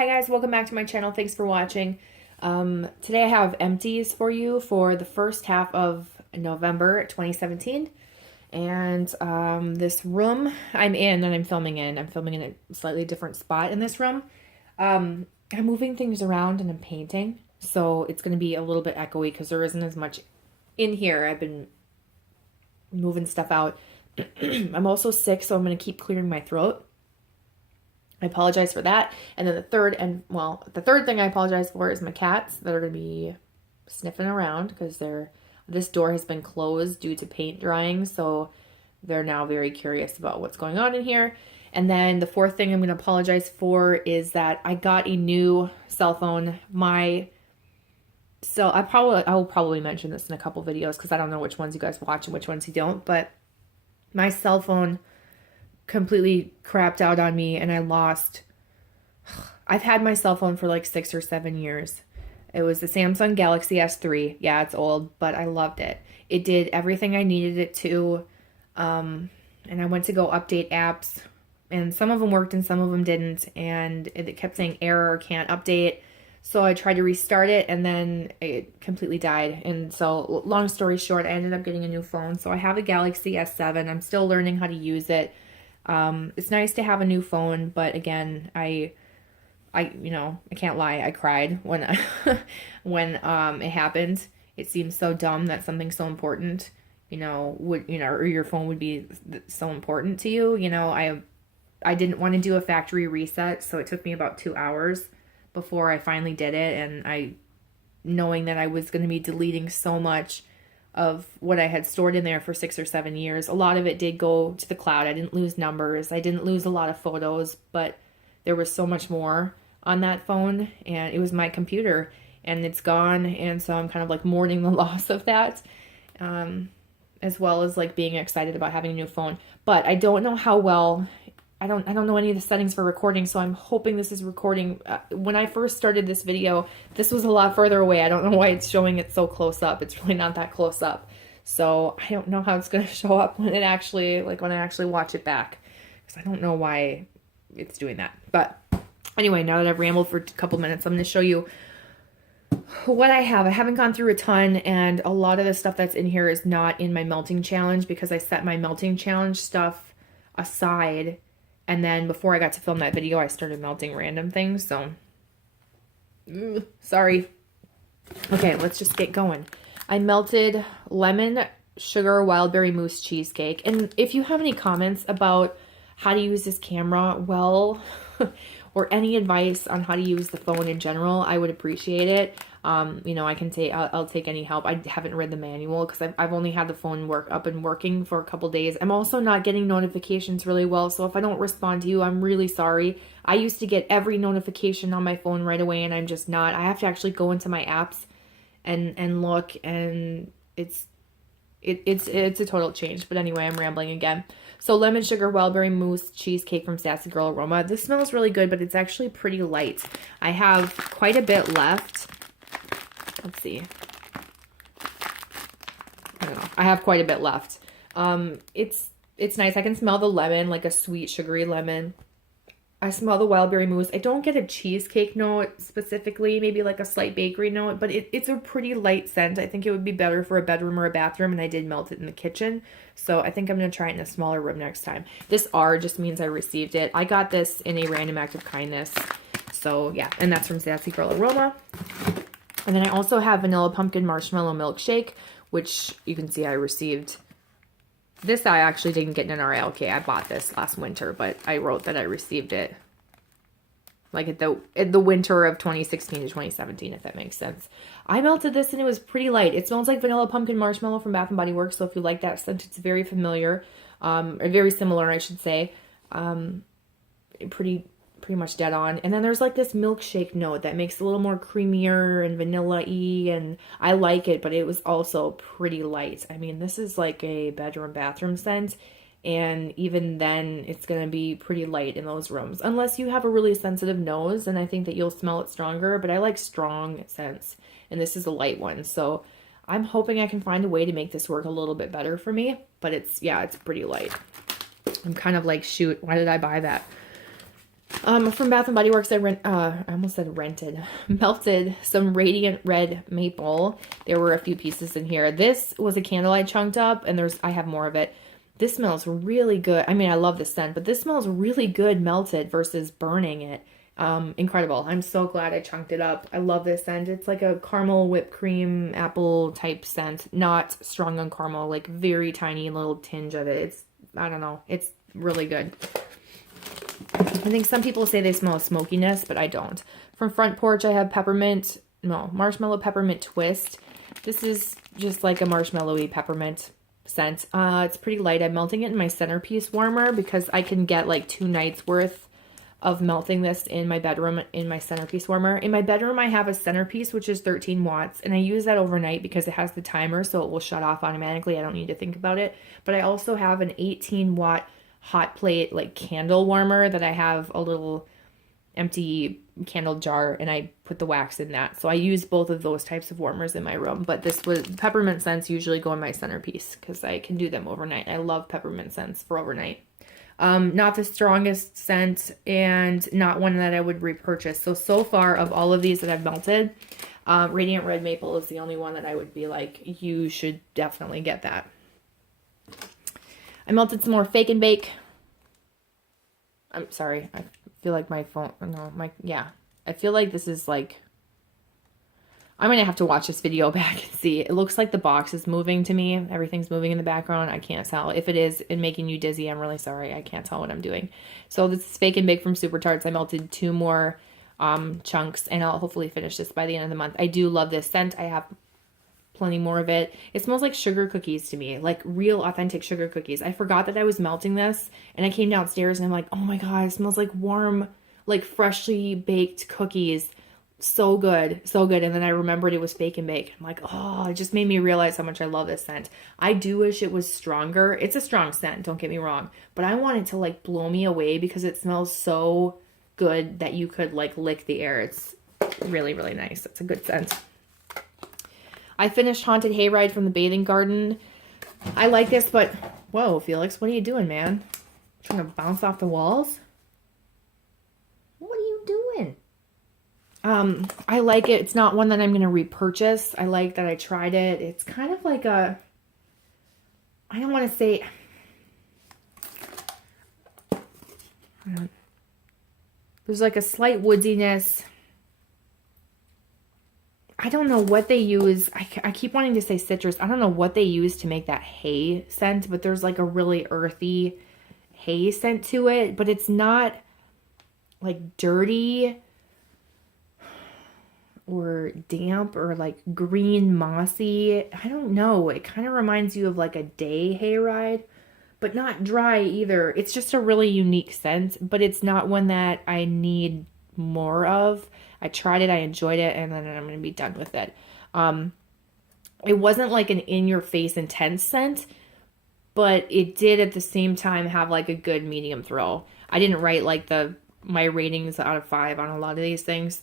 Hi guys, welcome back to my channel. Thanks for watching. Today I have empties for you for the first half of November 2017. And this room I'm in and I'm filming in a slightly different spot in this room. I'm moving things around and I'm painting. So it's going to be a little bit echoey because there isn't as much in here. I've been moving stuff out. I'm also sick, so I'm going to keep clearing my throat. I apologize for that. And then the third thing I apologize for is my cats that are going to be sniffing around because this door has been closed due to paint drying. So they're now very curious about what's going on in here. And then the fourth thing I'm going to apologize for is that I got a new cell phone. I will probably mention this in a couple videos because I don't know which ones you guys watch and which ones you don't, but my cell phone completely crapped out on me and I've had my cell phone for like 6 or 7 years. It was the Samsung Galaxy S3. Yeah, it's old, but I loved it. It did everything I needed it to. And I went to go update apps and some of them worked and some of them didn't. And it kept saying error, can't update. So I tried to restart it and then it completely died. And so long story short, I ended up getting a new phone. So I have a Galaxy S7. I'm still learning how to use it. It's nice to have a new phone, but again, I can't lie. I cried when it happened. It seems so dumb that something so important, or your phone would be so important to you. I didn't want to do a factory reset, so it took me about 2 hours before I finally did it, and knowing that I was going to be deleting so much of what I had stored in there for 6 or 7 years. A lot of it did go to the cloud. I didn't lose numbers. I didn't lose a lot of photos, but there was so much more on that phone, and it was my computer, and it's gone, and so I'm kind of like mourning the loss of that, as well as like being excited about having a new phone. But I don't know how well... I don't know any of the settings for recording, so I'm hoping this is recording. When I first started this video, this was a lot further away. I don't know why it's showing it so close up. It's really not that close up. So I don't know how it's going to show up when I actually watch it back, because I don't know why it's doing that. But anyway, now that I've rambled for a couple minutes, I'm going to show you what I have. I haven't gone through a ton, and a lot of the stuff that's in here is not in my melting challenge because I set my melting challenge stuff aside. And then before I got to film that video, I started melting random things, so sorry. Okay, let's just get going. I melted lemon sugar wildberry mousse cheesecake. And if you have any comments about how to use this camera well, or any advice on how to use the phone in general, I would appreciate it. I'll take any help. I haven't read the manual because I've only had the phone up and working for a couple days. I'm also not getting notifications really well, so if I don't respond to you, I'm really sorry. I used to get every notification on my phone right away, and I'm just not. I have to actually go into my apps and look, and it's a total change. But anyway, I'm rambling again. So lemon sugar wildberry mousse cheesecake from Sassy Girl Roma. This smells really good, but it's actually pretty light. I have quite a bit left. Let's see. I don't know. I have quite a bit left. It's nice. I can smell the lemon, like a sweet sugary lemon. I smell the wildberry mousse. I don't get a cheesecake note specifically, maybe like a slight bakery note, but it's a pretty light scent. I think it would be better for a bedroom or a bathroom, and I did melt it in the kitchen. So I think I'm going to try it in a smaller room next time. This R just means I received it. I got this in a random act of kindness. So yeah, and that's from Sassy Girl Aroma. And then I also have vanilla pumpkin marshmallow milkshake, which you can see I received. This I actually didn't get in an RLK. I bought this last winter, but I wrote that I received it like at the winter of 2016 to 2017, if that makes sense. I melted this and it was pretty light. It smells like vanilla pumpkin marshmallow from Bath & Body Works, so if you like that scent, it's very familiar, or very similar, I should say. Pretty much dead on. And then there's like this milkshake note that makes it a little more creamier and vanilla-y, and I like it, but it was also pretty light. I mean, this is like a bedroom bathroom scent, and even then it's going to be pretty light in those rooms unless you have a really sensitive nose, and I think that you'll smell it stronger, but I like strong scents, and this is a light one, so I'm hoping I can find a way to make this work a little bit better for me, but it's pretty light. I'm kind of like, shoot, why did I buy that? From Bath and Body Works, I almost said rented, melted some Radiant Red Maple. There were a few pieces in here. This was a candle I chunked up, and I have more of it. This smells really good. I mean, I love the scent, but this smells really good melted versus burning it. Incredible. I'm so glad I chunked it up. I love this scent. It's like a caramel whipped cream apple type scent, not strong on caramel, like very tiny little tinge of it. I don't know. It's really good. I think some people say they smell a smokiness, but I don't. From Front Porch, I have marshmallow peppermint twist. This is just like a marshmallowy peppermint scent. It's pretty light. I'm melting it in my centerpiece warmer because I can get like 2 nights worth of melting this in my bedroom in my centerpiece warmer. In my bedroom, I have a centerpiece, which is 13 watts, and I use that overnight because it has the timer, so it will shut off automatically. I don't need to think about it. But I also have an 18 watt hot plate like candle warmer that I have a little empty candle jar, and I put the wax in that. So I use both of those types of warmers in my room, but peppermint scents usually go in my centerpiece because I can do them overnight. I love peppermint scents for overnight. Not the strongest scent and not one that I would repurchase. So far of all of these that I've melted, Radiant Red Maple is the only one that I would be like, you should definitely get that. I melted some more Fake and Bake. I'm sorry. I feel like my phone, I feel like this is like, I'm going to have to watch this video back and see. It looks like the box is moving to me. Everything's moving in the background. I can't tell. If it is and making you dizzy, I'm really sorry. I can't tell what I'm doing. So this is Fake and Bake from Super Tarts. I melted 2 more chunks, and I'll hopefully finish this by the end of the month. I do love this scent. I have plenty more of it. It smells like sugar cookies to me, like real authentic sugar cookies. I forgot that I was melting this, and I came downstairs and I'm like, oh my God, it smells like warm, like freshly baked cookies. So good, so good. And then I remembered it was Fake and Bake. I'm like, oh, it just made me realize how much I love this scent. I do wish it was stronger. It's a strong scent, don't get me wrong, but I want it to like blow me away because it smells so good that you could like lick the air. It's really, really nice. It's a good scent. I finished Haunted Hayride from the Bathing Garden. I like this, but whoa, Felix, what are you doing, man? Trying to bounce off the walls? What are you doing? I like it. It's not one that I'm going to repurchase. I like that I tried it. It's kind of like I don't want to say, there's like a slight woodiness. I don't know what they use. I keep wanting to say citrus. I don't know what they use to make that hay scent, but there's like a really earthy hay scent to it, but it's not like dirty or damp or like green mossy. I don't know. It kind of reminds you of like a day hayride, but not dry either. It's just a really unique scent, but it's not one that I need more of. I tried it, I enjoyed it, and then I'm going to be done with it. It wasn't like an in-your-face intense scent, but it did at the same time have like a good medium throw. I didn't write like my ratings out of 5 on a lot of these things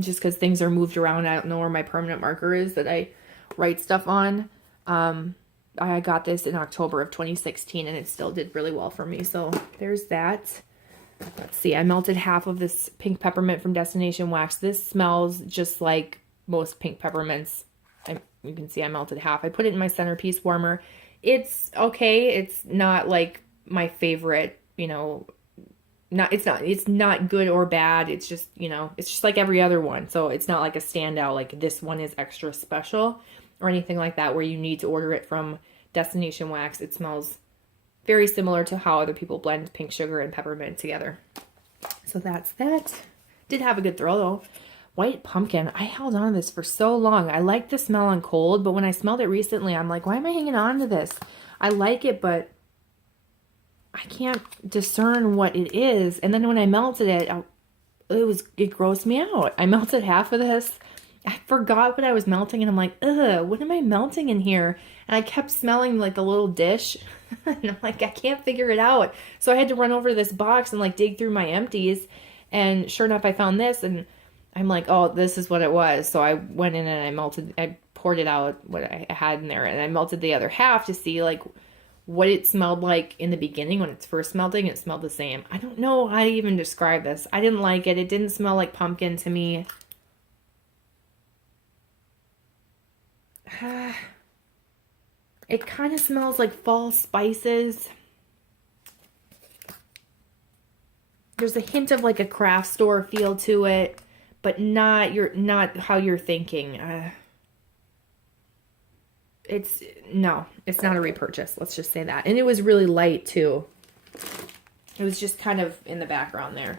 just because things are moved around. I don't know where my permanent marker is that I write stuff on. I got this in October of 2016 and it still did really well for me. So there's that. Let's see. I melted half of this pink peppermint from Destination Wax. This smells just like most pink peppermints. You can see I melted half. I put it in my centerpiece warmer. It's okay. It's not like my favorite, it's not good or bad. It's just, it's just like every other one. So it's not like a standout, like this one is extra special or anything like that where you need to order it from Destination Wax. It smells very similar to how other people blend pink sugar and peppermint together. So that's that. Did have a good throw though. White pumpkin. I held on to this for so long. I like the smell on cold, but when I smelled it recently, I'm like, why am I hanging on to this? I like it, but I can't discern what it is. And then when I melted it, it grossed me out. I melted half of this. I forgot what I was melting and I'm like, ugh, what am I melting in here? And I kept smelling like the little dish and I'm like, I can't figure it out. So I had to run over to this box and like dig through my empties. And sure enough, I found this and I'm like, oh, this is what it was. So I went in and I poured it out, what I had in there. And I melted the other half to see like what it smelled like in the beginning when it's first melting. It smelled the same. I don't know how to even describe this. I didn't like it. It didn't smell like pumpkin to me. It kind of smells like fall spices. There's a hint of like a craft store feel to it, but not how you're thinking. It's not a repurchase. Let's just say that. And it was really light too. It was just kind of in the background there.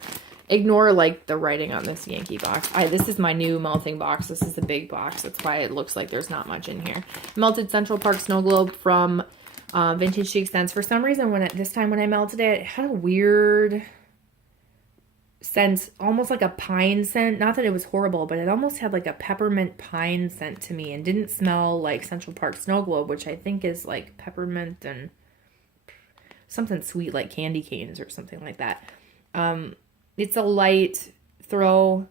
Ignore like the writing on this Yankee box. This is my new melting box. This is the big box. That's why it looks like there's not much in here. Melted Central Park Snow Globe from Vintage Chic Scents. For some reason, this time when I melted it, it had a weird scent, almost like a pine scent. Not that it was horrible, but it almost had like a peppermint pine scent to me and didn't smell like Central Park Snow Globe, which I think is like peppermint and something sweet like candy canes or something like that. It's a light throw,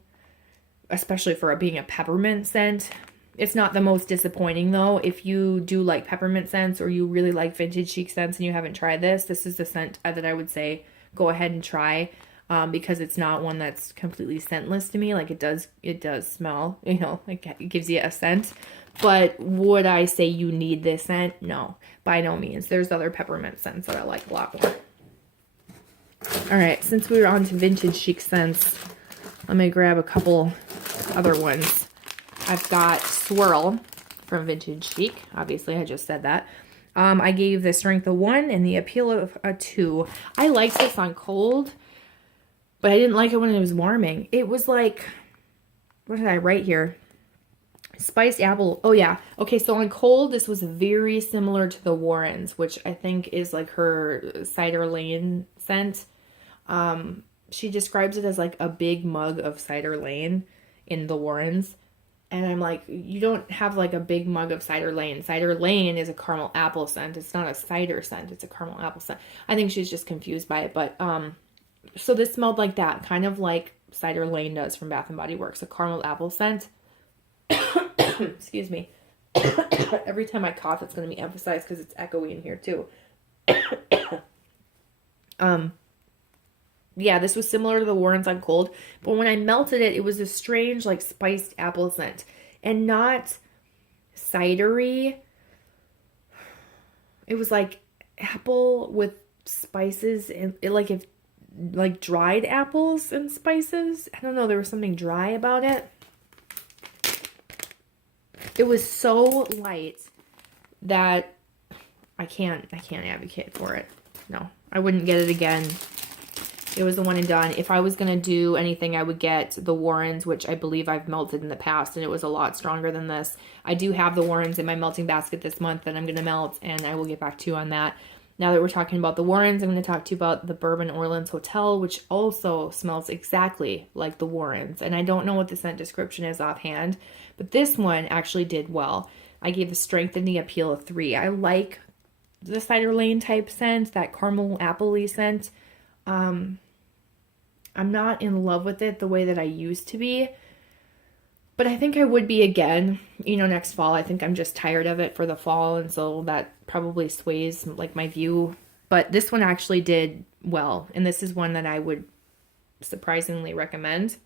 especially for it being a peppermint scent. It's not the most disappointing though. If you do like peppermint scents or you really like Vintage Chic scents and you haven't tried this is the scent that I would say go ahead and try. Because it's not one that's completely scentless to me. Like it does smell, you know, like it gives you a scent. But would I say you need this scent? No, by no means. There's other peppermint scents that I like a lot more. All right, since we were on to Vintage Chic scents, let me grab a couple other ones. I've got Swirl from Vintage Chic. Obviously, I just said that. I gave the strength a 1 and the appeal of a 2. I liked this on cold, but I didn't like it when it was warming. It was like, what did I write here? Spiced apple. Oh, yeah. Okay, so on cold, this was very similar to the Warrens, which I think is like her Cider Lane scent. She describes it as like a big mug of Cider Lane in the Warrens. And I'm like, you don't have like a big mug of Cider Lane. Cider Lane is a caramel apple scent. It's not a cider scent. It's a caramel apple scent. I think she's just confused by it. But, so this smelled like that, kind of like Cider Lane does from Bath & Body Works, a caramel apple scent. Excuse me. Every time I cough, it's going to be emphasized because it's echoey in here too. Yeah, this was similar to the Warrens on cold, but when I melted it, it was a strange, like, spiced apple scent, and not cidery. It was like apple with spices, and like dried apples and spices. I don't know, there was something dry about it. It was so light that I can't advocate for it. No, I wouldn't get it again. It was the one and done. If I was going to do anything, I would get the Warrens, which I believe I've melted in the past, and it was a lot stronger than this. I do have the Warrens in my melting basket this month that I'm going to melt, and I will get back to you on that. Now that we're talking about the Warrens, I'm going to talk to you about the Bourbon Orleans Hotel, which also smells exactly like the Warrens. And I don't know what the scent description is offhand, but this one actually did well. I gave the strength and the appeal a 3. I like the Cider Lane type scent, that caramel apple-y scent. I'm not in love with it the way that I used to be, but I think I would be again, you know, next fall. I think I'm just tired of it for the fall, and so that probably sways like my view. But this one actually did well, and this is one that I would surprisingly recommend.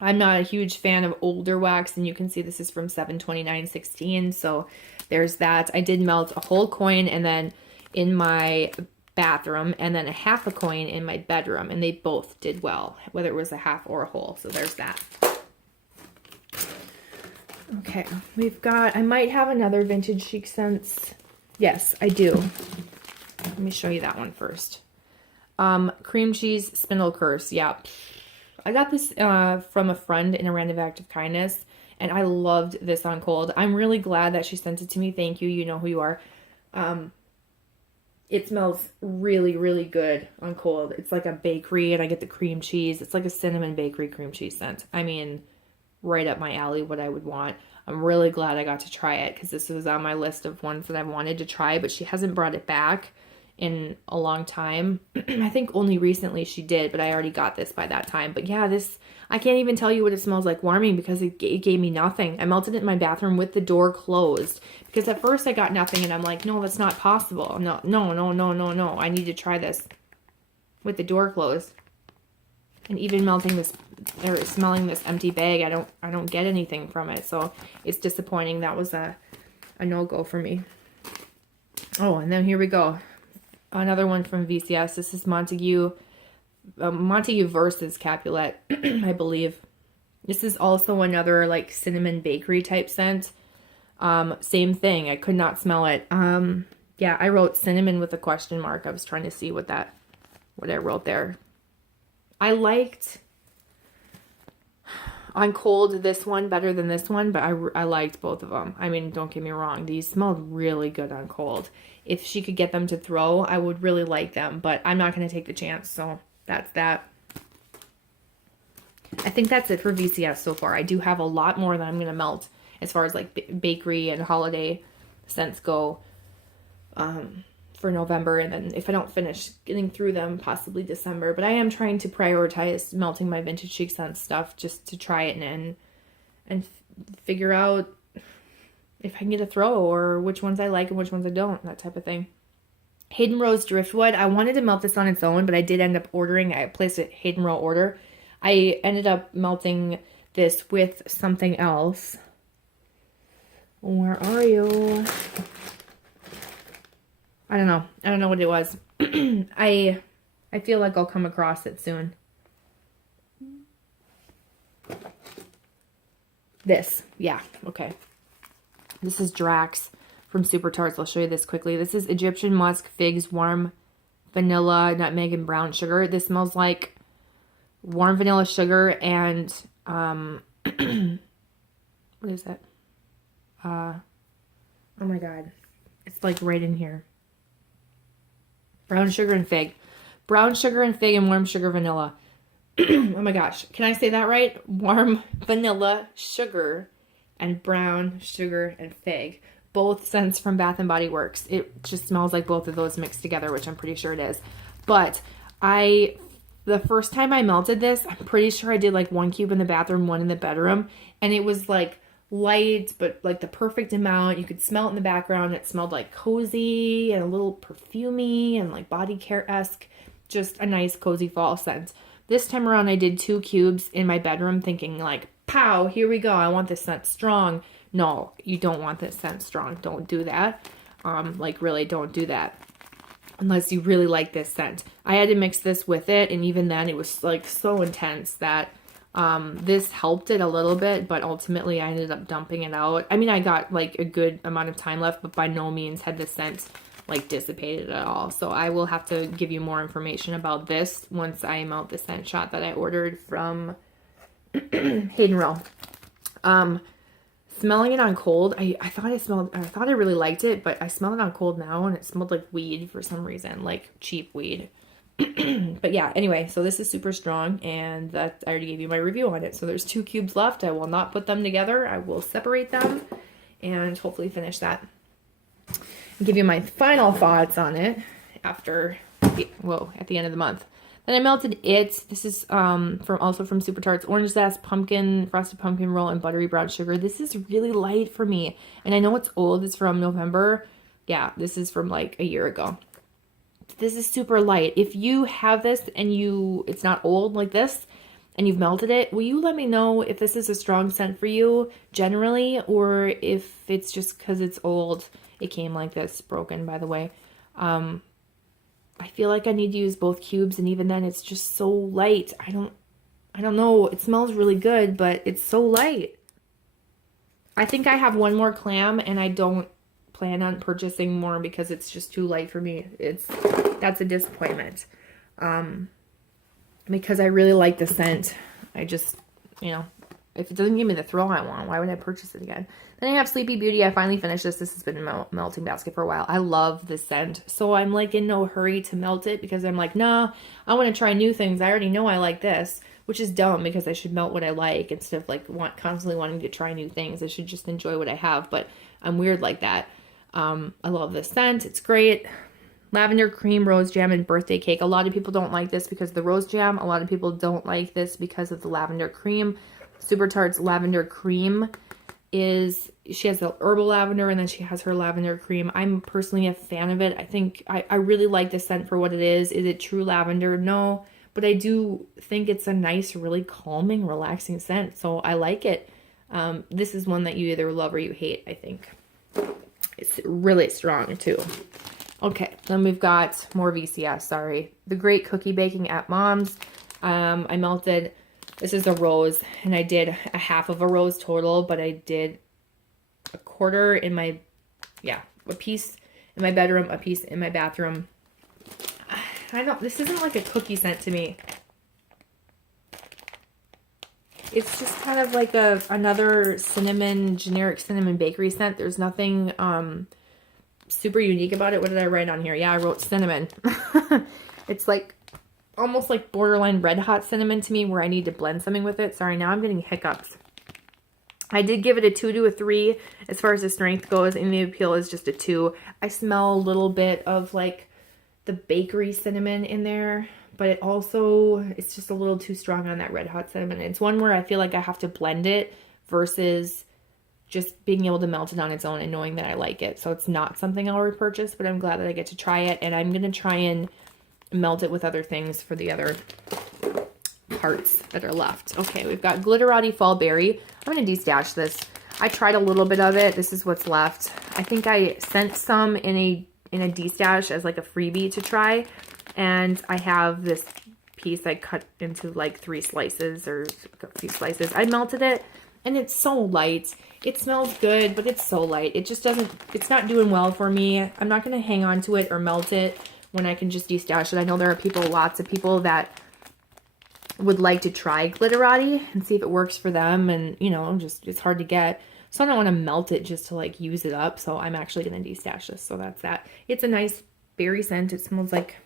I'm not a huge fan of older wax, and you can see this is from 7/29/16, so there's that. I did melt a whole coin and then in my bathroom, and then a half a coin in my bedroom, and they both did well, whether it was a half or a whole. So there's that. Okay, I might have another Vintage Chic scents. Yes, I do. Let me show you that one first. Cream Cheese Spindle Curse. Yeah, I got this from a friend in a random act of kindness, and I loved this on cold. I'm really glad that she sent it to me. Thank you. You know who you are. It smells really, really good on cold. It's like a bakery, and I get the cream cheese. It's like a cinnamon bakery cream cheese scent. I mean, right up my alley, what I would want. I'm really glad I got to try it, because this was on my list of ones that I wanted to try, but she hasn't brought it back. in a long time. I think only recently she did, but I already got this by that time. But yeah, this, I can't even tell you what it smells like warming because it gave me nothing. I melted it in my bathroom with the door closed because at first I got nothing and I'm like, no, that's not possible. No, no, no, no, no, no. I need to try this with the door closed. And even melting this or smelling this empty bag, I don't get anything from it. So it's disappointing. That was a no-go for me. Oh, and then here we go. Another one from VCS. This is Montague. Montague versus Capulet, I believe. This is also another like cinnamon bakery type scent. Same thing. I could not smell it. Yeah, I wrote cinnamon with a question mark. I was trying to see what I wrote there. I liked on cold this one better than this one, but I liked both of them. I mean, don't get me wrong. These smelled really good on cold. If she could get them to throw, I would really like them, but I'm not going to take the chance. So that's that. I think that's it for VCS so far. I do have a lot more that I'm going to melt as far as like bakery and holiday scents go for November. And then if I don't finish getting through them, possibly December. But I am trying to prioritize melting my vintage chic scent stuff just to try it and figure out if I can get a throw or which ones I like and which ones I don't, that type of thing. Hayden Rose Driftwood. I wanted to melt this on its own, but I did end up ordering. I placed a Hayden Row order. I ended up melting this with something else. Where are you? I don't know. I don't know what it was. I feel like I'll come across it soon. This. Yeah. Okay. This is Drax from Super Tarts. I'll show you this quickly. This is Egyptian musk, figs, warm vanilla, nutmeg, and brown sugar. This smells like warm vanilla sugar and what is that? Oh my god. It's like right in here. Brown sugar and fig. Brown sugar and fig and warm sugar vanilla. Oh my gosh. Can I say that right? Warm vanilla sugar and brown sugar and fig. Both scents from Bath and Body Works. It just smells like both of those mixed together, which I'm pretty sure it is. But the first time I melted this, I'm pretty sure I did like 1 cube in the bathroom, 1 in the bedroom. And it was like light, but like the perfect amount. You could smell it in the background. It smelled like cozy and a little perfumey and like body care-esque. Just a nice cozy fall scent. This time around I did 2 cubes in my bedroom thinking like, pow, here we go. I want this scent strong. No, you don't want this scent strong. Don't do that. Like really don't do that. Unless you really like this scent. I had to mix this with it, and even then it was like so intense that this helped it a little bit, but ultimately I ended up dumping it out. I mean, I got like a good amount of time left, but by no means had the scent like dissipated at all. So I will have to give you more information about this once I melt the scent shot that I ordered from Hayden Row. Smelling it on cold, I thought I really liked it, but I smell it on cold now and it smelled like weed for some reason, like cheap weed. But yeah, anyway, so this is super strong, and that I already gave you my review on it. So there's 2 cubes left. I will not put them together. I will separate them and hopefully finish that. And give you my final thoughts on it after, at the end of the month. Then I melted it. This is also from Super Tarts. Orange zest, pumpkin, frosted pumpkin roll, and buttery brown sugar. This is really light for me. And I know it's old. It's from November. Yeah, this is from like a year ago. This is super light. If you have this and it's not old like this and you've melted it, will you let me know if this is a strong scent for you generally, or if it's just because it's old. It came like this, broken by the way. I feel like I need to use both cubes, and even then it's just so light. I don't know. It smells really good, but it's so light. I think I have 1 more clam, and I don't plan on purchasing more because it's just too light for me. That's a disappointment. Because I really like the scent. I just, if it doesn't give me the thrill I want, why would I purchase it again? Then I have Sleepy Beauty. I finally finished this. This has been in my melting basket for a while. I love this scent. So I'm like in no hurry to melt it because I'm like, nah, I want to try new things. I already know I like this, which is dumb because I should melt what I like instead of like constantly wanting to try new things. I should just enjoy what I have, but I'm weird like that. I love this scent. It's great. lavender cream, rose jam, and birthday cake. A lot of people don't like this because of the rose jam. A lot of people don't like this because of the lavender cream. Super Tarte's lavender cream is, she has the herbal lavender and then she has her lavender cream. I'm personally a fan of it. I think I really like the scent for what it is. Is it true lavender? No, but I do think it's a nice, really calming, relaxing scent. So I like it. This is one that you either love or you hate, I think. It's really strong too. Okay, then we've got more VCS, sorry. The Great Cookie Baking at Mom's. I melted, this is a rose, and I did a half of a rose total, but I did a quarter in my, a piece in my bedroom, a piece in my bathroom. I don't, this isn't like a cookie scent to me. It's just kind of like another cinnamon, generic cinnamon bakery scent. There's nothing super unique about it. What did I write on here? Yeah, I wrote cinnamon. It's like almost like borderline red hot cinnamon to me, where I need to blend something with it. Sorry, now I'm getting hiccups. I did give it a 2 to a 3 as far as the strength goes, and the appeal is just a 2. I smell a little bit of like the bakery cinnamon in there, but it also, it's just a little too strong on that red hot cinnamon. It's one where I feel like I have to blend it versus just being able to melt it on its own and knowing that I like it. So it's not something I'll repurchase, but I'm glad that I get to try it, and I'm going to try and melt it with other things for the other parts that are left. Okay, we've got Glitterati Fall Berry. I'm going to destash this. I tried a little bit of it. This is what's left. I think I sent some in a destash as like a freebie to try, and I have this piece I cut into like 3 slices or a few slices. I melted it, and it's so light. It smells good, but it's so light. It just doesn't, it's not doing well for me. I'm not going to hang on to it or melt it when I can just destash it. I know there are people, lots of people that would like to try Glitterati and see if it works for them, and you know, just, it's hard to get. So I don't want to melt it just to like use it up. So I'm actually going to destash this. So that's that. It's a nice berry scent. It smells like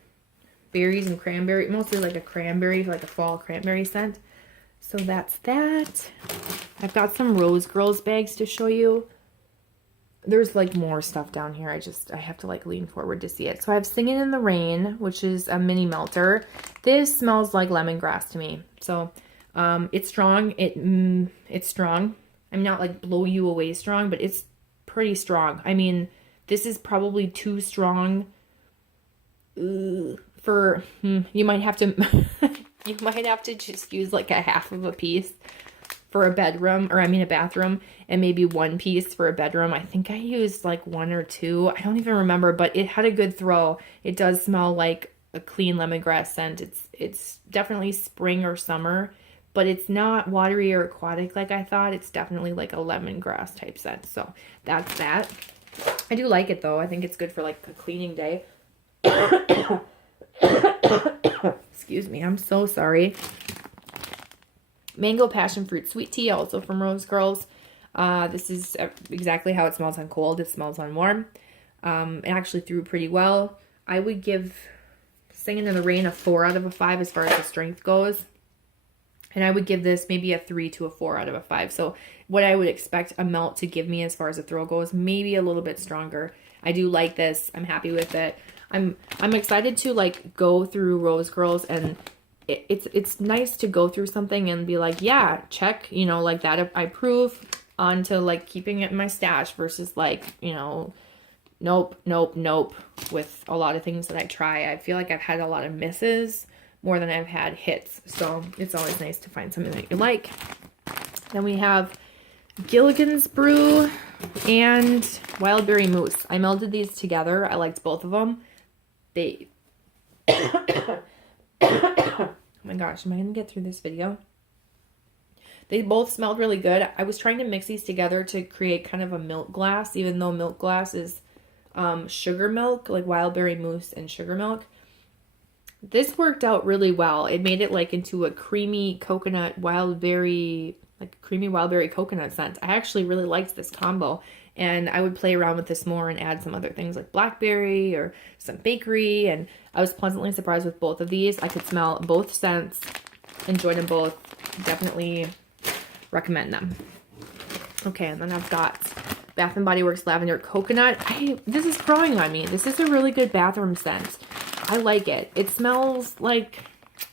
berries and cranberry, mostly like a cranberry, like a fall cranberry scent. So that's that. I've got some Rose Girls bags to show you. There's like more stuff down here. I have to like lean forward to see it. So I have Singing in the Rain, which is a mini melter. This smells like lemongrass to me. So it's strong. It's strong. I'm not like blow you away strong, but it's pretty strong. I mean, this is probably too strong for, you might have to, you might have to just use like a half of a piece for a bedroom, or I mean a bathroom, and maybe 1 piece for a bedroom. I think I used like 1 or 2. I don't even remember, but it had a good throw. It does smell like a clean lemongrass scent. It's definitely spring or summer, but it's not watery or aquatic like I thought. It's definitely like a lemongrass type scent. So that's that. I do like it though. I think it's good for like a cleaning day. Excuse me, I'm so sorry. Mango Passion Fruit Sweet Tea, also from Rose Girls. This is exactly how it smells on cold. It smells on warm. It actually threw pretty well. I would give Singing in the Rain a 4 out of a 5 as far as the strength goes. And I would give this maybe a 3 to a 4 out of a 5. So what I would expect a melt to give me as far as a throw goes, maybe a little bit stronger. I do like this. I'm happy with it. I'm excited to like go through Rose Girls, and it's nice to go through something and be like, yeah, check, you know, like that I approve, onto like keeping it in my stash versus like, you know, nope with a lot of things that I try. I feel like I've had a lot of misses more than I've had hits. So it's always nice to find something that you like. Then we have Gilligans Brew and Wild Berry Mousse. I melded these together. I liked both of them. They... Oh my gosh, am I going to get through this video? They both smelled really good. I was trying to mix these together to create kind of a milk glass, even though milk glass is sugar milk, like Wild Berry Mousse and sugar milk. This worked out really well. It made it like into a creamy coconut wild berry, like creamy wild berry coconut scent. I actually really liked this combo, and I would play around with this more and add some other things like blackberry or some bakery, and I was pleasantly surprised with both of these. I could smell both scents, enjoyed them both, definitely recommend them. Okay, and then I've got Bath & Body Works Lavender Coconut. This is growing on me. This is a really good bathroom scent. I like it. It smells like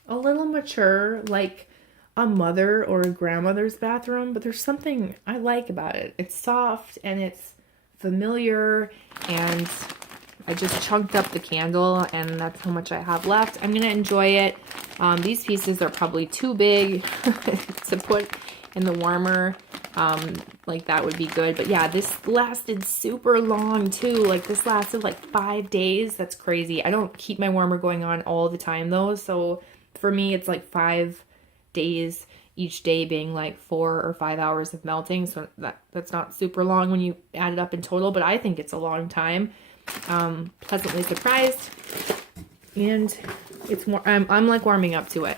a little mature, like a mother or a grandmother's bathroom, but there's something I like about it. It's soft and it's familiar, and I just chunked up the candle, and that's how much I have left. I'm going to enjoy it. These pieces are probably too big to put in the warmer. Like that would be good. But yeah, this lasted super long too. Like this lasted like 5 days. That's crazy. I don't keep my warmer going on all the time though. So for me, it's like 5 days, each day being like 4 or 5 hours of melting. So that's not super long when you add it up in total, but I think it's a long time. Pleasantly surprised, and it's more, I'm like warming up to it.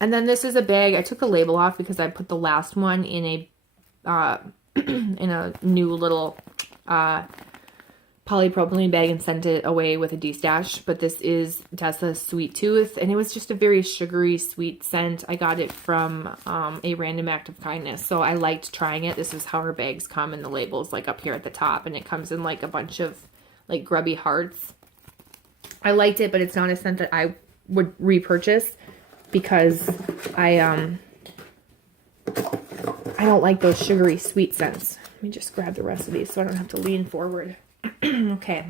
And then this is a bag. I took the label off because I put the last one in a in a new little polypropylene bag and sent it away with a DESTASH. But this is Tessa's Sweet Tooth, and it was just a very sugary sweet scent. I got it from a random act of kindness, so I liked trying it. This is how her bags come, and the label's like up here at the top, and it comes in like a bunch of like grubby hearts. I liked it, but it's not a scent that I would repurchase because I don't like those sugary sweet scents. Let me just grab the rest of these so I don't have to lean forward. Okay.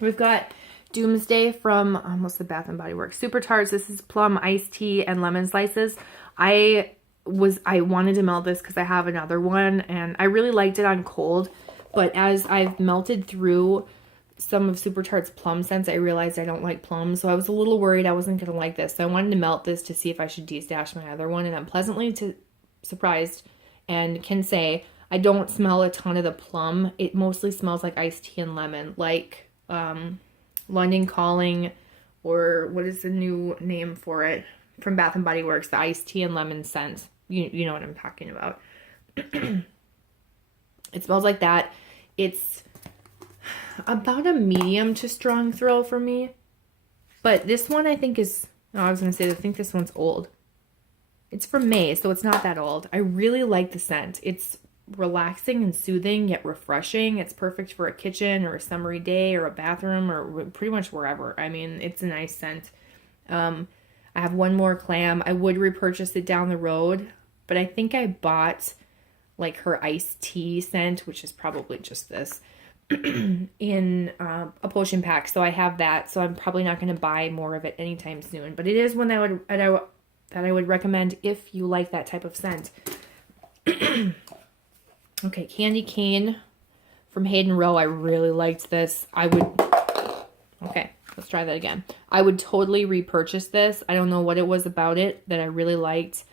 We've got Doomsday from what's the Bath and Body Works Super Tarts. This is plum iced tea and lemon slices. I wanted to melt this because I have another one, and I really liked it on cold. But as I've melted through some of Super Tart's plum scents, I realized I don't like plums. So I was a little worried I wasn't going to like this. So I wanted to melt this to see if I should DESTASH my other one. And I'm pleasantly surprised and can say I don't smell a ton of the plum. It mostly smells like iced tea and lemon. Like London Calling, or what is the new name for it? From Bath & Body Works, the iced tea and lemon scent. You know what I'm talking about. It smells like that. It's about a medium to strong throw for me. But this one I think is, I was going to say, I think this one's old. It's from May, so it's not that old. I really like the scent. It's relaxing and soothing, yet refreshing. It's perfect for a kitchen or a summery day or a bathroom or pretty much wherever. I mean, it's a nice scent. I have one more clam. I would repurchase it down the road, but I think I bought like her iced tea scent, which is probably just this, in a potion pack. So I have that. So I'm probably not going to buy more of it anytime soon. But it is one that I would recommend if you like that type of scent. Okay, Candy Cane from Hayden Row. I really liked this. Okay, let's try that again. I would totally repurchase this. I don't know what it was about it that I really liked,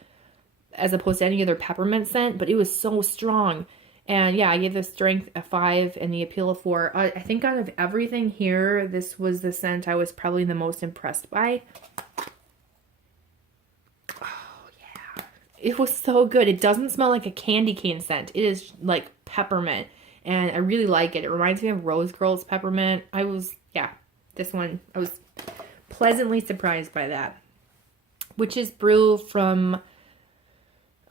as opposed to any other peppermint scent, but it was so strong. And yeah, I gave the strength a 5 and the appeal a 4. I think out of everything here, this was the scent I was probably the most impressed by. Oh yeah, it was so good. It doesn't smell like a candy cane scent. It is like peppermint, and I really like it. It reminds me of Rose Girls peppermint. This one, I was pleasantly surprised by that. Which is Brew from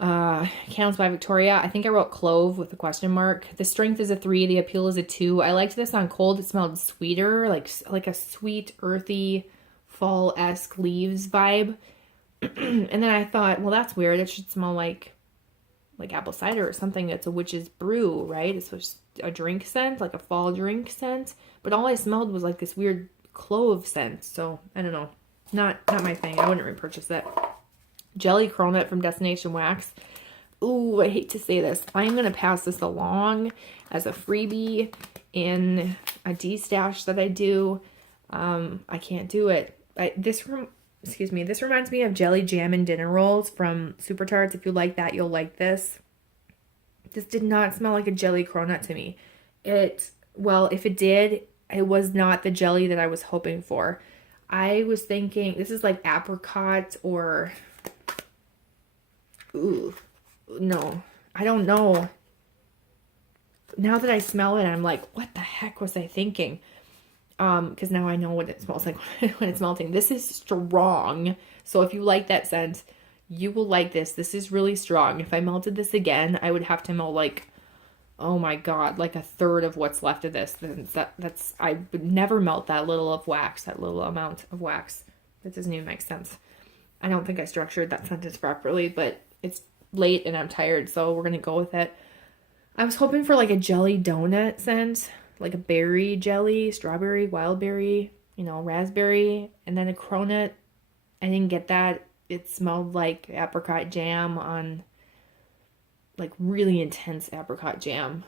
Candles by Victoria. I think I wrote clove with a question mark. The strength is a 3. The appeal is a 2. I liked this on cold. It smelled sweeter, like a sweet, earthy, fall-esque leaves vibe. And then I thought, well, that's weird. It should smell like apple cider or something. That's a witch's brew, right? It's just a drink scent, like a fall drink scent. But all I smelled was like this weird clove scent. So I don't know. Not my thing. I wouldn't repurchase it. Jelly Cronut from Destination Wax. Ooh, I hate to say this. I'm going to pass this along as a freebie in a DESTASH that I do. I can't do it. This reminds me of Jelly Jam and Dinner Rolls from Super Tarts. If you like that, you'll like this. This did not smell like a jelly cronut to me. Well, if it did, it was not the jelly that I was hoping for. I was thinking this is like apricot or... Ooh, no, I don't know. Now that I smell it, I'm like, what the heck was I thinking? Because now I know what it smells like when it's melting. This is strong. So if you like that scent, you will like this. This is really strong. If I melted this again, I would have to melt like oh my God, like a third of what's left of this. I would never melt that little of wax, that little amount of wax. That doesn't even make sense. I don't think I structured that sentence properly, but it's late and I'm tired, so we're gonna go with it. I was hoping for like a jelly donut scent, like a berry jelly, strawberry, wild berry, you know, raspberry, and then a cronut. I didn't get that. It smelled like apricot jam on, like really intense apricot jam,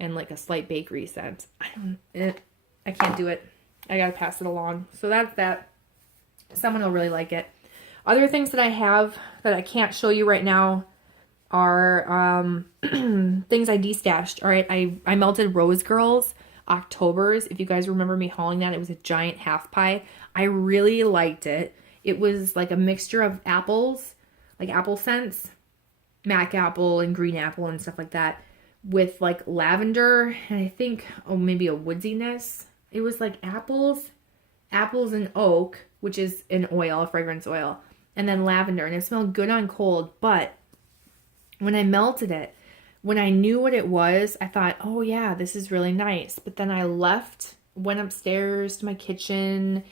and like a slight bakery scent. I can't do it. I gotta pass it along. So that's that. Someone will really like it. Other things that I have that I can't show you right now are things I destashed. All right, I melted Rose Girls Octobers. If you guys remember me hauling that, it was a giant half pie. I really liked it. It was like a mixture of apples, like apple scents, Mac apple and green apple and stuff like that, with like lavender and I think, oh, maybe a woodsiness. It was like apples and oak, which is an oil, a fragrance oil, and then lavender, and it smelled good on cold. But when I melted it, when I knew what it was, I thought, oh yeah, this is really nice. But then I went upstairs to my kitchen,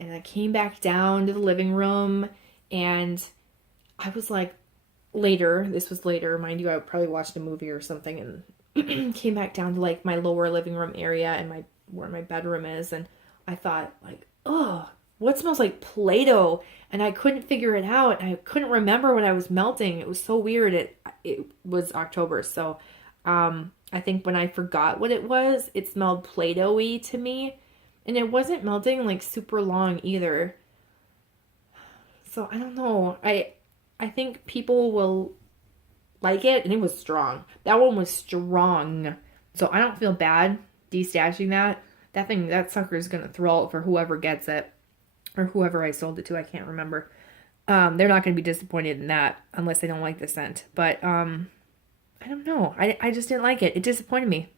and I came back down to the living room, and I was like, this was later, mind you, I probably watched a movie or something, and came back down to like my lower living room area and where my bedroom is, and I thought like, oh, what smells like Play-Doh? And I couldn't figure it out. I couldn't remember what I was melting. It was so weird. It was October, so I think when I forgot what it was, it smelled Play-Doh-y to me, and it wasn't melting like super long either. So I don't know. I think people will like it, and it was strong. That one was strong. So I don't feel bad destashing that. That sucker is going to throw out for whoever gets it, or whoever I sold it to. I can't remember. They're not going to be disappointed in that unless they don't like the scent. But I don't know. I just didn't like it. It disappointed me.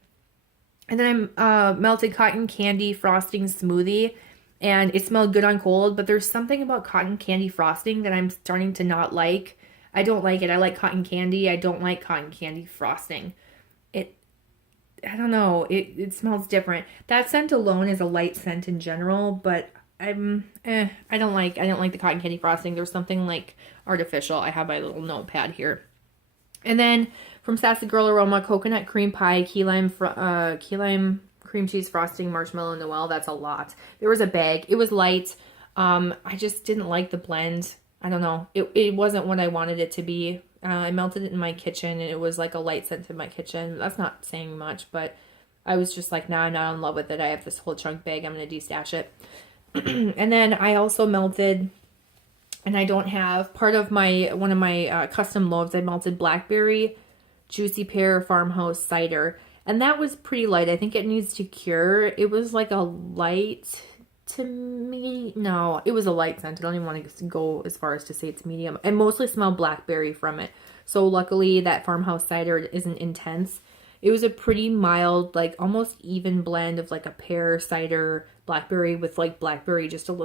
And then I melted cotton candy frosting smoothie, and it smelled good on cold, but there's something about cotton candy frosting that I'm starting to not like. I don't like it. I like cotton candy. I don't like cotton candy frosting. I don't know. It smells different. That scent alone is a light scent in general, but I don't like the cotton candy frosting. There's something like artificial. I have my little notepad here. And then from Sassy Girl Aroma, coconut cream pie, key lime cream cheese frosting, marshmallow Noel. That's a lot. There was a bag. It was light. I just didn't like the blend. I don't know. It wasn't what I wanted it to be. I melted it in my kitchen, and it was like a light scent in my kitchen. That's not saying much, but I was just like, nah, I'm not in love with it. I have this whole chunk bag. I'm going to destash it. And then I also melted, and I don't have, one of my custom loaves, I melted blackberry, juicy pear, farmhouse cider. And that was pretty light. I think it needs to cure. It was like a light to me. No, it was a light scent. I don't even want to go as far as to say it's medium. I mostly smelled blackberry from it. So luckily that farmhouse cider isn't intense. It was a pretty mild, like almost even blend of like a pear, cider, blackberry with like blackberry just a little